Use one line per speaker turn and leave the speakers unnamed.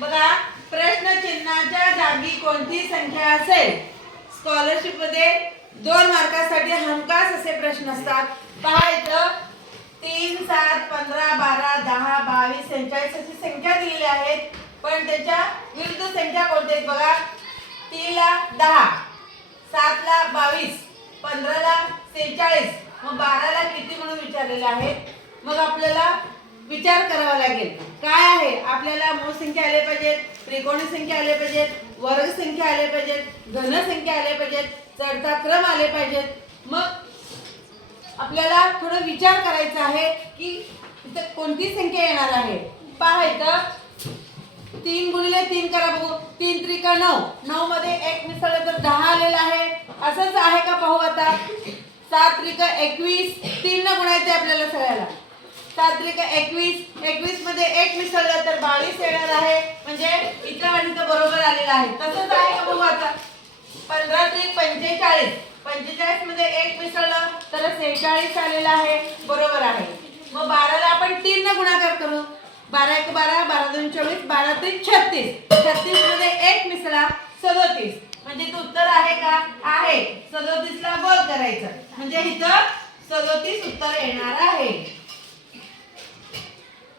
बघा प्रश्न चिन्हाच्या जागी कोणती संख्या असेल? स्कॉलरशिपमध्ये दोन मार्कासाठी हमखास असे प्रश्न असतात. पहा इथं तीन सात पंधरा बारा दहा बावीस सेहेचाळीस अशी संख्या दिलेली आहेत. पण त्याच्या विरुद्ध संख्या कोणत्या आहेत बघा? तीनला दहा सातला बावीस पंधराला सेहेचाळीस. मग बाराला किती म्हणून विचारलेले आहेत? मग आपल्याला विचार करावा लागेल. काय आहे? आपल्याला मूळ संख्या आले पाहिजेत त्रिकोणी संख्या आले पाहिजेत वर्ग संख्या आले पाहिजेत घन संख्या आले पाहिजेत चढता क्रम आले पाहिजेत. मग आपल्याला थोडं विचार करायचा आहे की इथं कोणती संख्या येणार आहे? पाहायचं तीन गुणिले तीन करा बघू. तीन त्रिका नऊ. नऊ मध्ये एक मिसळलं तर दहा आलेला आहे. असंच आहे का पाहू आता? सात त्रिका एकवीस. तीन न गुणायचे आपल्याला सगळ्याला. तांत्रिक एकवीस एकवीसमध्ये एक मिसळलं तर बावीस येणार आहे. म्हणजे इथं आणि बरोबर आलेलं आहे. तसंच आहे का बघू आता? पंधरा त्रिक पंचेचाळीस. पंचेचाळीसमध्ये एक मिसळलं तर सेहेचाळीस आलेलं आहे. बरोबर आहे. मग बाराला आपण तीन न गुणाकार करू. बारा एक बारा बारा दोन चोवीस बारा त्रिक छत्तीस. छत्तीसमध्ये एक मिसळा सदोतीस. म्हणजे उत्तर आहे का? आहे. सदोतीस ला गोल करायचं. म्हणजे इथं सदोतीस उत्तर येणार आहे.